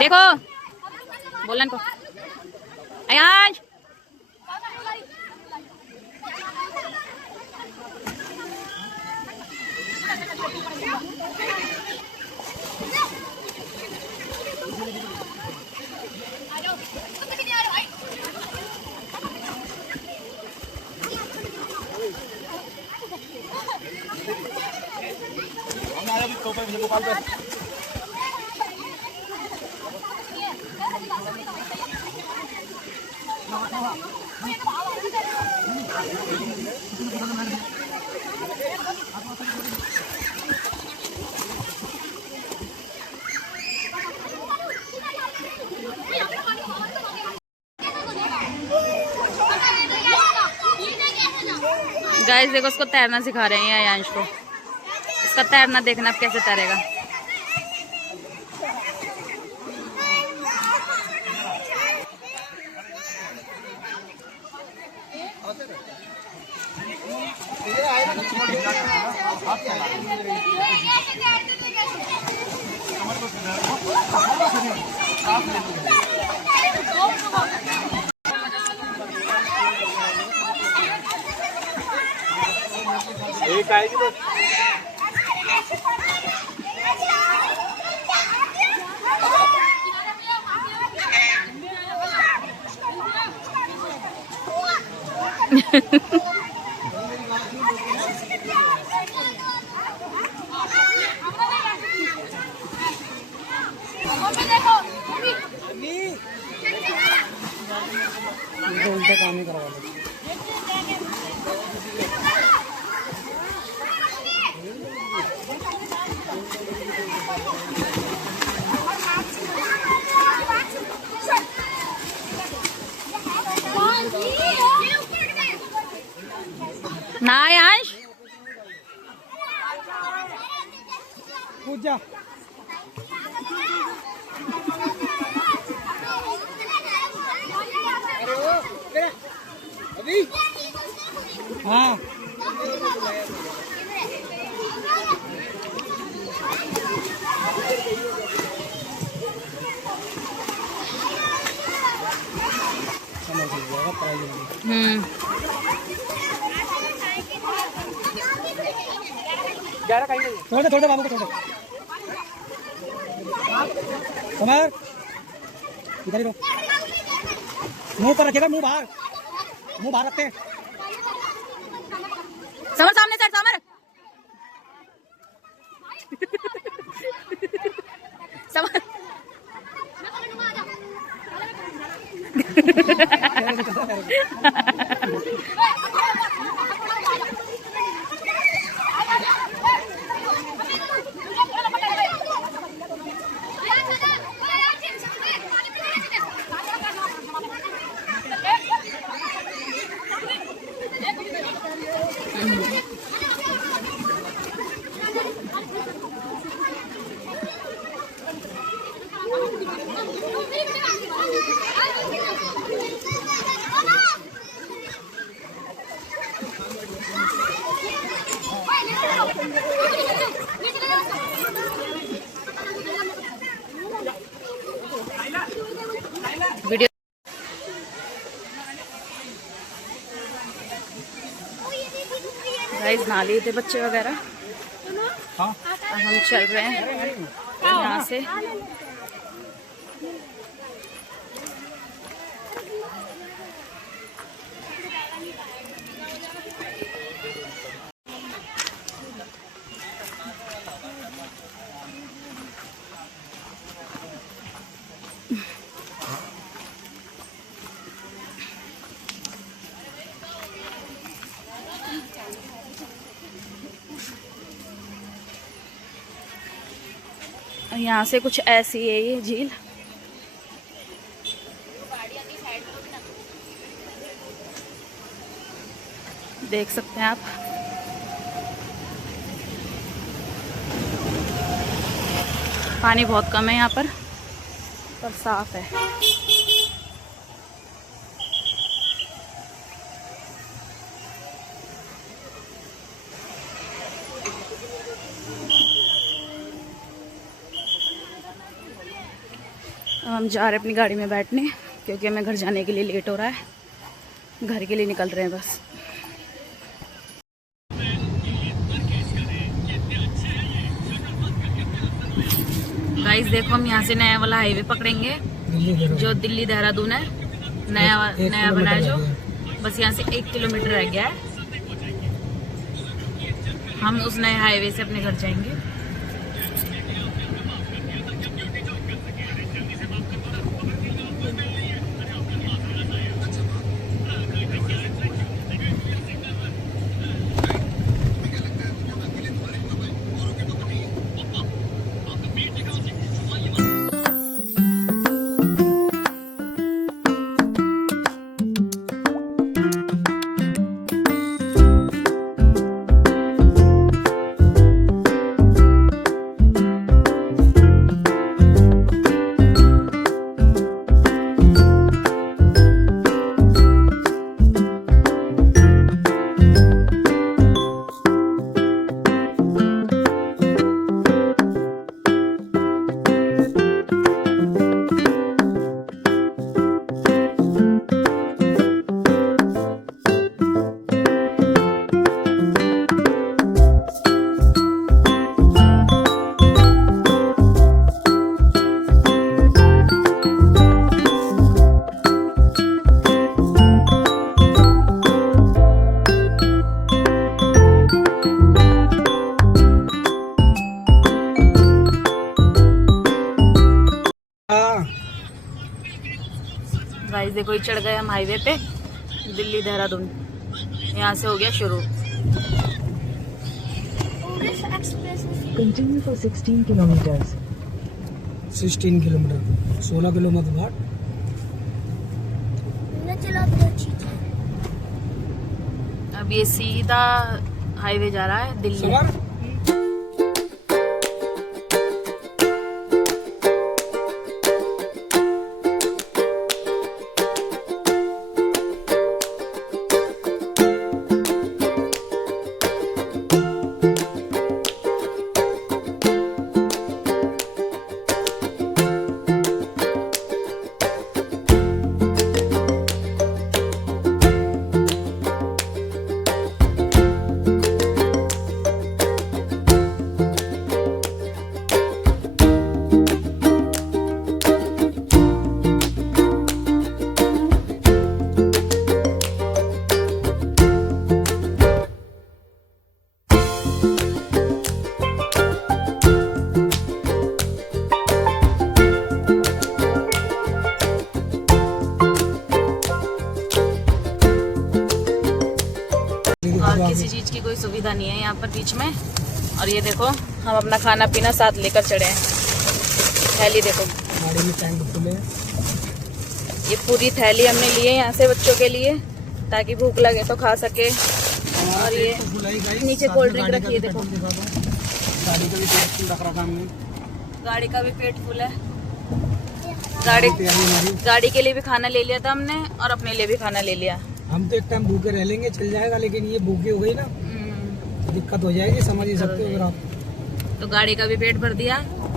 देखो बोलन को अयांश गाइस देखो उसको तैरना सिखा रहे हैं अयांश को। इसका तैरना देखना अब कैसे तैरेगा। एक आएगी तो उल्टा काम ही करवा लो। ना अयांश कूद जा। अभी हाँ थोड़े थोड़े बाबू को थोड़े समर इधर ही मुंह पर रखेगा, मुंह बाहर रखते हैं। समर सामने sir summer summer video guys नहा लिए थे बच्चे वगैरह। हाँ हम चल रहे हैं यहाँ से। यहाँ से कुछ ऐसी है ये झील। देख सकते हैं आप। पानी बहुत कम है यहाँ पर साफ है। अब हम जा रहे हैं अपनी गाड़ी में बैठने, क्योंकि हमें घर जाने के लिए लेट हो रहा है। घर के लिए निकल रहे हैं बस। गाइस देखो, हम यहाँ से नया वाला हाईवे पकड़ेंगे जो दिल्ली देहरादून है। नया बना है जो, बस यहाँ से 1 किलोमीटर रह गया है। हम उस नए हाईवे से अपने घर जाएंगे। गाइस देखो, ये चढ़ गए हम हाईवे पे, दिल्ली देहरादून। यहाँ से हो गया शुरू। Continue for 16 kilometers. 16 kilometre, 16 kilometre बाद। अब ये सीधा हाईवे जा रहा है दिल्ली। और किसी चीज की कोई सुविधा नहीं है यहाँ पर बीच में। और ये देखो, हम अपना खाना पीना साथ लेकर चढ़े हैं। थैली देखो, गाड़ी में टैंक फुल है। ये पूरी थैली हमने ली है यहाँ से बच्चों के लिए, ताकि भूख लगे तो खा सके। और ये नीचे कोल्ड ड्रिंक रखी है, देखो गाड़ी का भी पेट फुल रख रखा हमने। गाड़ी का भी पेट फुल है। गाड़ी के लिए भी खाना ले लिया था हमने, और अपने लिए भी खाना ले लिया। हम तो एक टाइम भूखे रह लेंगे, चल जाएगा, लेकिन ये भूखी हो गई ना, दिक्कत हो जाएगी, समझ ही सकते हो अगर आप। तो गाड़ी का भी पेट भर दिया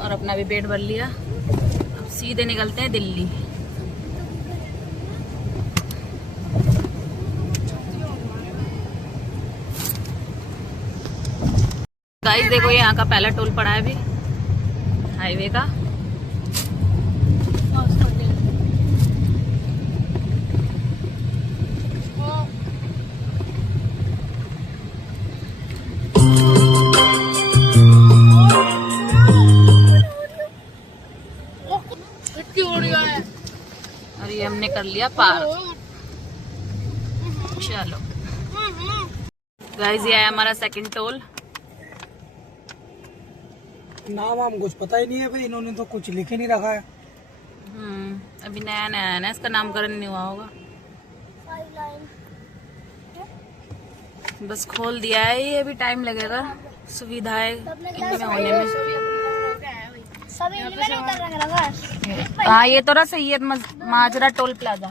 और अपना भी पेट भर लिया। अब सीधे निकलते हैं दिल्ली। गाइस देखो, ये यहाँ का पहला टोल पड़ा है अभी हाईवे का। और ये हमने कर लिया पार। चलो गाइस, ये है हमारा सेकंड टोल। नाम हम कुछ पता ही नहीं है भाई, इन्होंने तो कुछ लिख ही नहीं रखा है। अभी नया नया है ना, इसका नामकरण नहीं हुआ होगा। बस खोल दिया है ये, अभी टाइम लगेगा सुविधाएं इनमें होने में। हाँ, ये तो रहा सैयद माजरा टोल प्लाजा।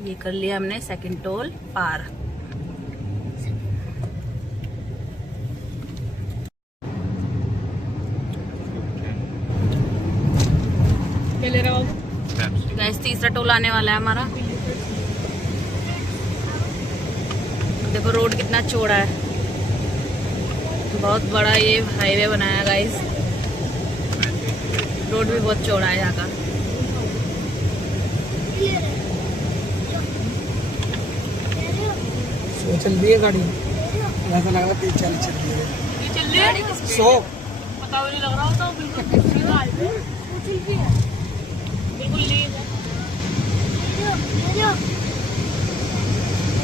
ये कर लिया हमने सेकंड टोल पार। ले रहा हूँ गाइस। तीसरा टोल आने वाला है हमारा। देखो रोड कितना चौड़ा है, बहुत बड़ा ये हाईवे बनाया गाइस। रोड भी बहुत चौड़ा है यहाँ का। चल रही है गाड़ी, ऐसा लग रहा है 30-40 चल रही है। चल रही है 100 पता भी नहीं लग रहा होता। बिल्कुल सीधा हाईवे, बिल्कुल लीव है।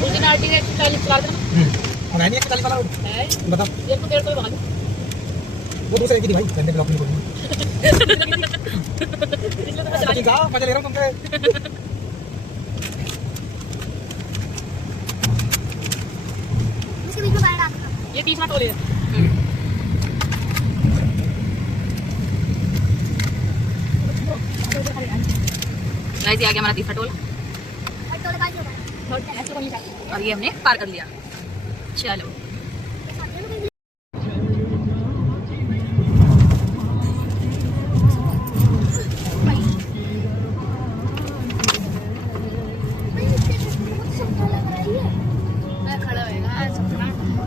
उस दिन आरटी ने 40 चला था और है नहीं 40 वाला रोड है। बताओ, ये तो 150 भाग वो दूसरे की थी भाई, गंदे ब्लॉक में बोलूँ कहा मजा ले रहा हूँ तुमसे। ये तीसरा टोल है। गाइस ये आ गया हमारा तीसरा टोल और ये हमने पार कर लिया। चलो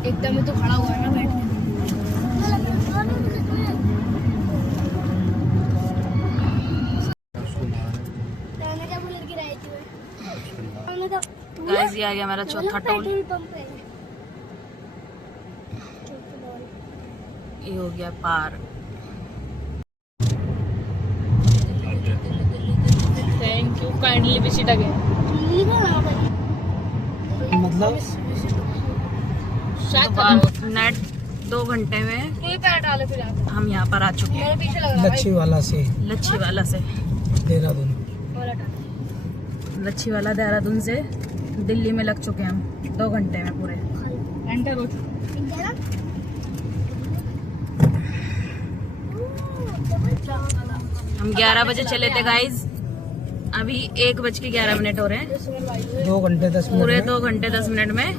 एकदम तो खड़ा हुआ है ना बैठ के। गाइस ये आ गया हमारा चौथा टोल। ये हो गया पार। Thank you kindly visit again. मतलब नेट 2 घंटे में हम यहाँ पर आ चुके हैं। लच्छीवाला से लच्छीवाला से देहरादून, लच्छीवाला देहरादून से दिल्ली में लग चुके हैं हम 2 घंटे में पूरे। एंटर हो चुके। हम 11 बजे चले थे गाइज, अभी 1:11 हो रहे हैं। 2 घंटे 10 मिनट पूरे में। 2 घंटे 10 मिनट में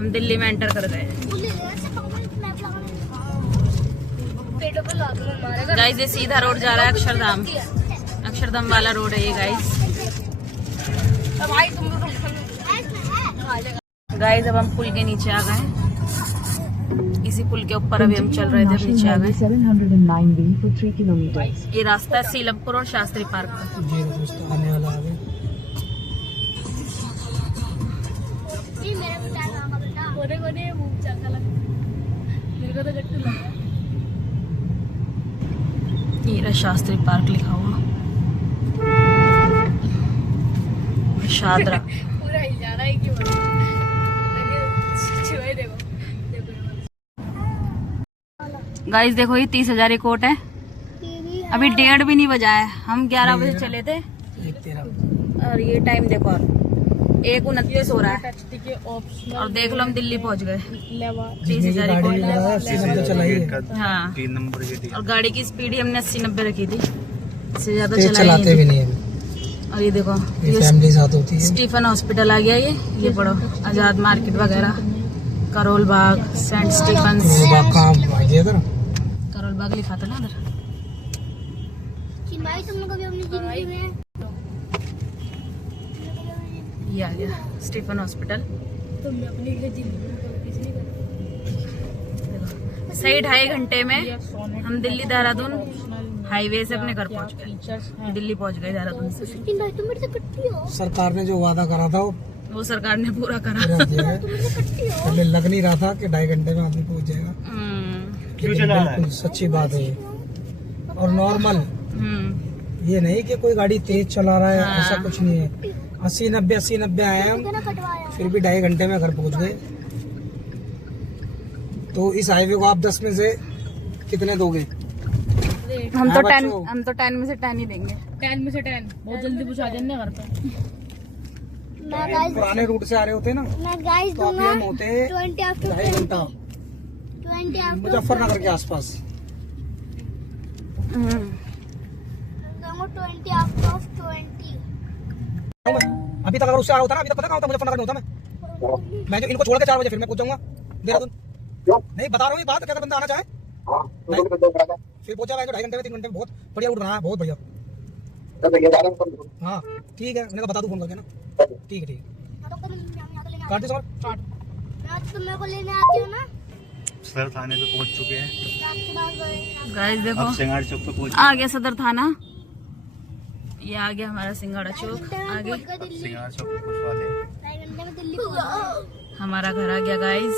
हम दिल्ली में एंटर कर गए। गाइज ये सीधा रोड जा रहा है अक्षरधाम। अक्षरधाम वाला रोड है ये गाइज। गाइज अब हम पुल के नीचे आ गए। इसी पुल के ऊपर अभी हम चल रहे थे, नीचे आ गए। 709B for 3 kilometers. ये रास्ता है सीलमपुर और शास्त्री पार्क का। जी दोस्तों आने वाला आगे। ये रहा शास्त्री पार्क लिखा हुआ, शादरा। पूरा हिल जा रहा है कि गाइस देखो ये 30,000 कोट है। अभी 1:30 भी नहीं बजा है, हम 11 बजे चले थे 1:13 और ये टाइम देखो और 1:29 हो रहा है। और देख लो हम दिल्ली पहुंच गए। 30,000 गाड़ी कोट भी लगा है, 80-90 चलाई है। हाँ, 3 नंबर की और गाड़ी की स्पीड ही हमने 80-90 रखी थी, इससे ज्यादा तेज चलाते भी नहीं है। और ये देखो ये फैमिली साथ होती है। स्टीफन हॉस्पिटल आ गया। ये पढ़ो, आजाद मार्केट वगैरह, करोल बाग, सेंट स्टीफन। कहाँ दिया था? करोल बाग लिखा था ना उधर। ये आ गया स्टीफन हॉस्पिटल। सही 2.5 घंटे में हम दिल्ली देहरादून हाईवे से अपने घर पहुंच गए। दिल्ली पहुंच गए देहरादून से। सरकार ने जो वादा करा था वो सरकार ने पूरा करा। पूरा किया है। पहले लग नहीं रहा था कि 2.5 घंटे में आदमी पहुंच जाएगा। लेकिन बिल्कुल सच्ची बात है ये। और नॉर्मल, ये नहीं कि कोई गाड़ी तेज चला रहा है, ऐसा कुछ नहीं है। 80-90 आए हम, फिर भी 2.5 घंटे में घर पहुंच गए। तो इस हाईवे को आप 10 में से कितने दोगे? हम तो हाँ, 10 में से 10 ही देंगे। 10 में से 10 बहुत जल्दी पहुंचा देंगे घर पे। पुराने रूट से आ रहे होते ना तो आप हम होते 2.5 घंटा मुजफ्फरनगर के आसपास। अभी तक अगर उससे आ रहा होता ना, अभी तक पता कहाँ होता, मुजफ्फरनगर में होता मैं जो इनको छोड़ के 4 बजे फिर मैं पहुंच जाऊंगा देहरादून। नहीं बता रहा हूँ ये बात, क्या बंदा आना चाहे फिर पहुंचा 2.5 घंटे में 3 घंटे में। बहुत बढ़िया रूट बना है, बहुत बढ़िया। हाँ ठीक है, मैंने कहा बता दूँ फोन करके ना। ठीक है ठीक है, काट दे सर। मेरे को लेने आती हो ना। सदर थाने पे पहुंच चुके हैं। गाइस देखो अब सिंगार चौक पे पहुंच आ गया सदर थाना, ये आ गया हमारा सिंगाड़ा चौक। आगे सिंगार चौक पे पहुंचवा दे। हमारा घर आ गया गाइस,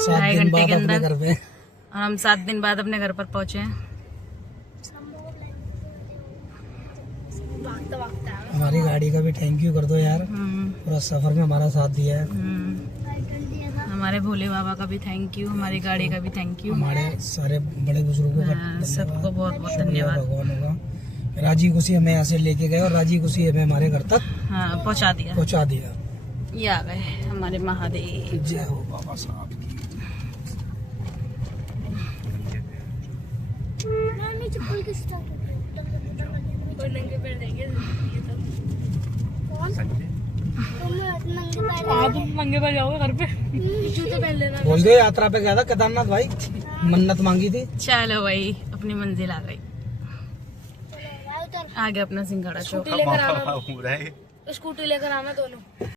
7 ढाई दिन घंटे बाद के अपने अंदर। घर पे। और हम 7 दिन बाद अपने घर पर पहुंचे हैं। हमारी गाड़ी का भी थैंक यू कर दो यार, पूरा सफर में हमारा साथ दिया है। हमारे भोले बाबा का भी थैंक यू, हमारी गाड़ी का भी थैंक यू, हमारे सारे बड़े बुजुर्गों का सबको बहुत बहुत शुक्रिया धन्यवाद। भगवान होगा। राजी खुशी हमें यहाँ से लेके गए और राजी खुशी हमें हमारे घर तक हाँ पहुंचा दिया। पहुँचा दिया। ये आ गए हमारे महादेव। जय हो बाबा साहब की। चप्पल किस तरह नंगे पैर देंगे कौन संजय तुम नंगे पैर आप नंगे पैर जाओगे घर पे, जूते पहन लेना। बोल दो यात्रा पे गया था केदारनाथ भाई, मन्नत मांगी थी। चलो भाई अपनी मंजिल आ गई, उतर आ गया अपना सिंगाड़ा चौक। स्कूटी लेकर आना, घूम रहा है। स्कूटी लेकर आना दोनों।